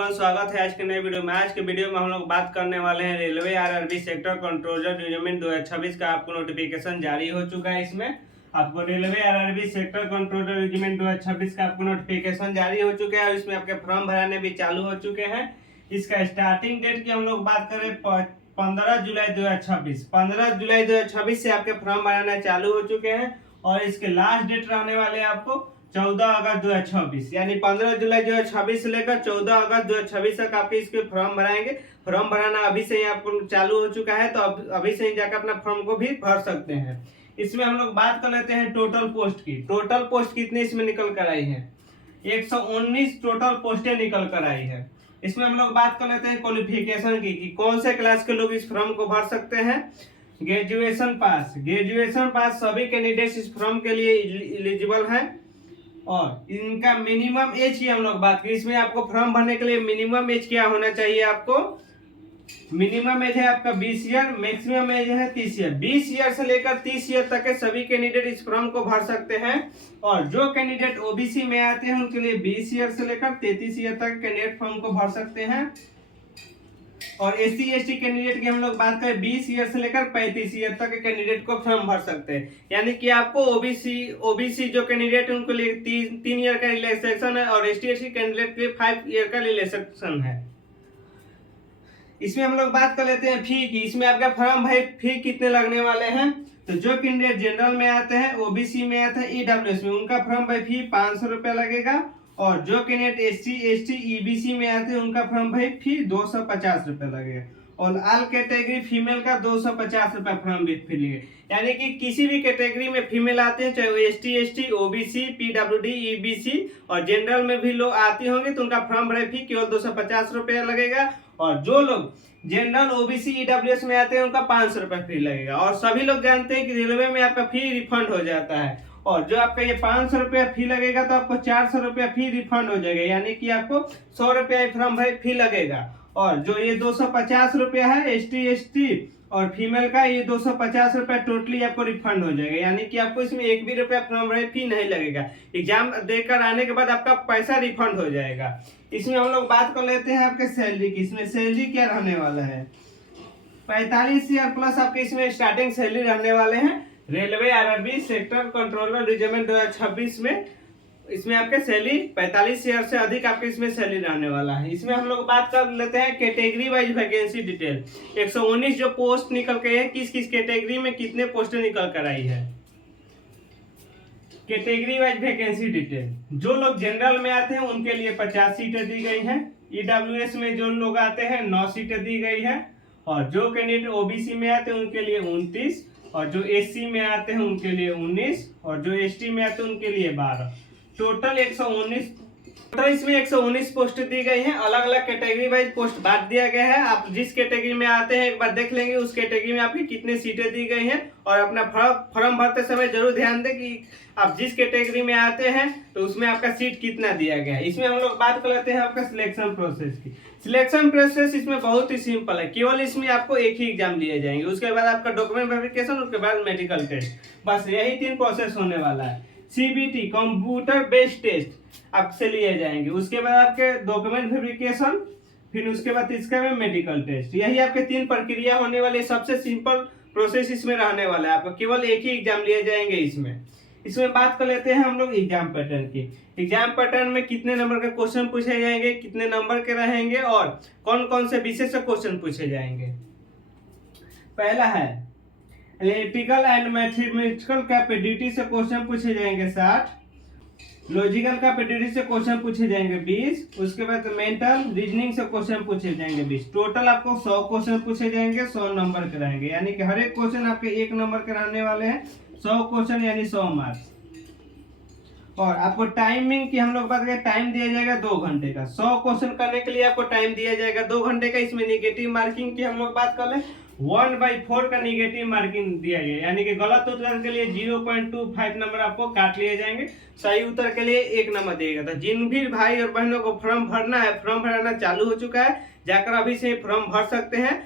Everyone, स्वागत है आज के नए वीडियो में। आज के वीडियो में हम लोग बात करने वाले हैं railway RRB sector controller recruitment 2026 का आपको नोटिफिकेशन जारी हो चुका है। इसमें आपको railway RRB sector controller recruitment 2026 का आपको नोटिफिकेशन जारी हो चुका है और इसमें आपके फॉर्म भराने भी चालू हो चुके हैं। इसका स्टार्टिंग डेट की हम लोग बात करें 15 जुलाई 2026। 15 जुलाई 2026 से आपके फॉर्म भराना चालू हो चुके हैं और इसके लास्ट डेट रहने वाले हैं आपको 14 अगस्त 2026, यानी 15 जुलाई 2026 से लेकर 14 अगस्त 2026 तक आपके इसके फॉर्म भराएंगे। फॉर्म भराना अभी से ही आपको चालू हो चुका है, तो अभी से ही जाकर अपना फॉर्म को भी भर सकते हैं। इसमें हम लोग बात कर लेते हैं टोटल पोस्ट की। टोटल पोस्ट कितनी इसमें निकल कर आई है? 119 टोटल पोस्टें निकल कर आई है। इसमें हम लोग बात कर लेते हैं क्वालिफिकेशन की, कि कौन से क्लास के लोग इस फॉर्म को भर सकते हैं। ग्रेजुएशन पास सभी कैंडिडेट्स इस फॉर्म के लिए एलिजिबल हैं और इनका मिनिमम एज की हम लोग बात करें। इसमें आपको फॉर्म भरने के लिए मिनिमम एज क्या होना चाहिए? आपको मिनिमम एज है आपका 20 ईयर, मैक्सिमम एज है 30 ईयर। 20 ईयर से लेकर 30 ईयर तक के सभी कैंडिडेट इस फॉर्म को भर सकते हैं और जो कैंडिडेट ओबीसी में आते हैं उनके लिए 20 ईयर से लेकर 33 ईयर तक कैंडिडेट फॉर्म को भर सकते हैं। और एससी एसटी कैंडिडेट की हम लोग बात करें 20 ईयर से लेकर 35 ईयर तक के कैंडिडेट को फॉर्म भर सकते हैं। यानी कि आपको ओबीसी जो कैंडिडेट है उनके लिए 3 ईयर का रिलैक्सेशन है और एसटी एसटी कैंडिडेट के लिए 5 ईयर का रिलैक्सेशन है। इसमें हम लोग बात कर लेते हैं फी की। इसमें आपका फॉर्म भाई फी कितने लगने वाले हैं? तो जो कैंडिडेट जनरल में आते हैं, ओबीसी में आते हैं, ईडब्ल्यूएस में, उनका फॉर्म भाई फी 500 रुपया लगेगा और जो कैंडिडेट एससी एसटी ईबीसी में आते हैं उनका फॉर्म भाई फी 250 रुपया लगेगा और ऑल कैटेगरी फीमेल का 250 रुपया फॉर्म फी लगेगा। यानी कि किसी भी कैटेगरी में फीमेल आते हैं, चाहे वो ST ST OBC PWD EBC और जनरल में भी लोग आती होंगे, तो उनका फॉर्म भरे फी केवल 250 रुपया लगेगा। और जो लोग जनरल ओबीसी ईडब्ल्यूएस में आते हैं उनका 500 रुपया फी लगेगा। और सभी लोग जानते हैं कि रेलवे में आपका फी रिफंड हो जाता है और जो आपका ये 500 रुपया फी लगेगा तो आपको 400 रुपया फी रिफंड हो जाएगा, यानी कि आपको 100 रुपया फॉर्म भरे फी लगेगा। और जो ये 250 रुपया है एसटी एसटी और फीमेल का, ये 250 रुपया टोटली आपको रिफंड हो जाएगा, यानी कि आपको इसमें 1 भी रुपया फॉर्म भरे फी नहीं लगेगा। एग्जाम देकर आने के बाद आपका पैसा रिफंड हो जाएगा। इसमें हम लोग बात कर लेते हैं आपके सैलरी की। इसमें सैलरी क्या रहने वाला है? 45 ईयर प्लस आपके इसमें स्टार्टिंग सैलरी रहने वाले हैं। Railway RRB sector controller recruitment 2026 में इसमें आपके सैलरी 45 ईयर से अधिक आपके इसमें सैलरी रहने वाला है। इसमें हम लोग बात कर लेते हैं कैटेगरी वाइज वैकेंसी डिटेल। 119 जो पोस्ट निकल के है, किस किस कैटेगरी में कितने पोस्ट निकल कर आई है। कैटेगरी वाइज वैकेंसी डिटेल, जो लोग जनरल में आते हैं उनके लिए 50 सीटें दी गई हैं। ईडब्ल्यूएस में जो लोग आते हैं 9 सीटें दी गई है और जो कैंडिडेट ओबीसी में आते हैं उनके लिए 29 और जो एससी में आते हैं उनके लिए 19 और जो एसटी में आते हैं उनके लिए 12। टोटल 119। टोटल इसमें 119 पोस्ट दी गई हैं। अलग अलग कैटेगरी वाइज पोस्ट बांट दिया गया है। आप जिस कैटेगरी में आते हैं एक बार देख लेंगे उस कैटेगरी में आपकी कितनी सीटें दी गई हैं और अपना फॉर्म भरते समय जरूर ध्यान दें कि आप जिस कैटेगरी में आते हैं तो उसमें आपका सीट कितना दिया गया है। इसमें हम लोग बात कर लेते हैं आपका सिलेक्शन प्रोसेस की। सिलेक्शन प्रोसेस इसमें बहुत ही सिंपल है। केवल इसमें आपको एक ही एग्जाम लिए जाएंगे, उसके बाद आपका डॉक्यूमेंट वेरिफिकेशन, उसके बाद मेडिकल टेस्ट, बस यही 3 प्रोसेस होने वाला है। सीबीटी कंप्यूटर बेस्ड टेस्ट आपसे लिए जाएंगे, उसके बाद आपके डॉक्यूमेंट वेरिफिकेशन, फिर उसके बाद इसका में मेडिकल टेस्ट। यही आपके 3 प्रक्रिया होने वाली। सबसे सिंपल प्रोसेस इसमें रहने वाला है। आपको केवल एक ही एग्जाम लिए जाएंगे। इसमें बात कर लेते हैं हम लोग एग्जाम पैटर्न की। एग्जाम पैटर्न में कितने नंबर के क्वेश्चन पूछे जाएंगे, कितने नंबर के रहेंगे और कौन कौन से विषय से क्वेश्चन पूछे जाएंगे। पहला है एनालिटिकल एंड मैथमेटिकल कैपेबिलिटी से क्वेश्चन पूछे जाएंगे 60, लॉजिकल कैपेबिलिटी से क्वेश्चन पूछे जाएंगे 20, उसके बाद मेंटल रीजनिंग से क्वेश्चन पूछे जाएंगे 20। टोटल आपको 100 क्वेश्चन पूछे जाएंगे, 100 नंबर के रहेंगे, यानी कि हर एक क्वेश्चन आपके 1 नंबर के रहने वाले हैं। 100 क्वेश्चन यानी 100 मार्क्स। और आपको टाइमिंग की हम लोग बात करें, टाइम दिया जाएगा 2 घंटे का। 100 क्वेश्चन करने के लिए आपको टाइम दिया जाएगा 2 घंटे का। इसमें निगेटिव मार्किंग की हम लोग बात कर ले, 1/4 का निगेटिव मार्किंग दिया गया, यानी कि गलत उत्तर के लिए 0.25 नंबर आपको काट लिए जाएंगे, सही उत्तर के लिए 1 नंबर दिएगा। तो जिन भी भाई और बहनों को फॉर्म भरना है, फॉर्म भरना चालू हो चुका है, जाकर अभी से फॉर्म भर सकते हैं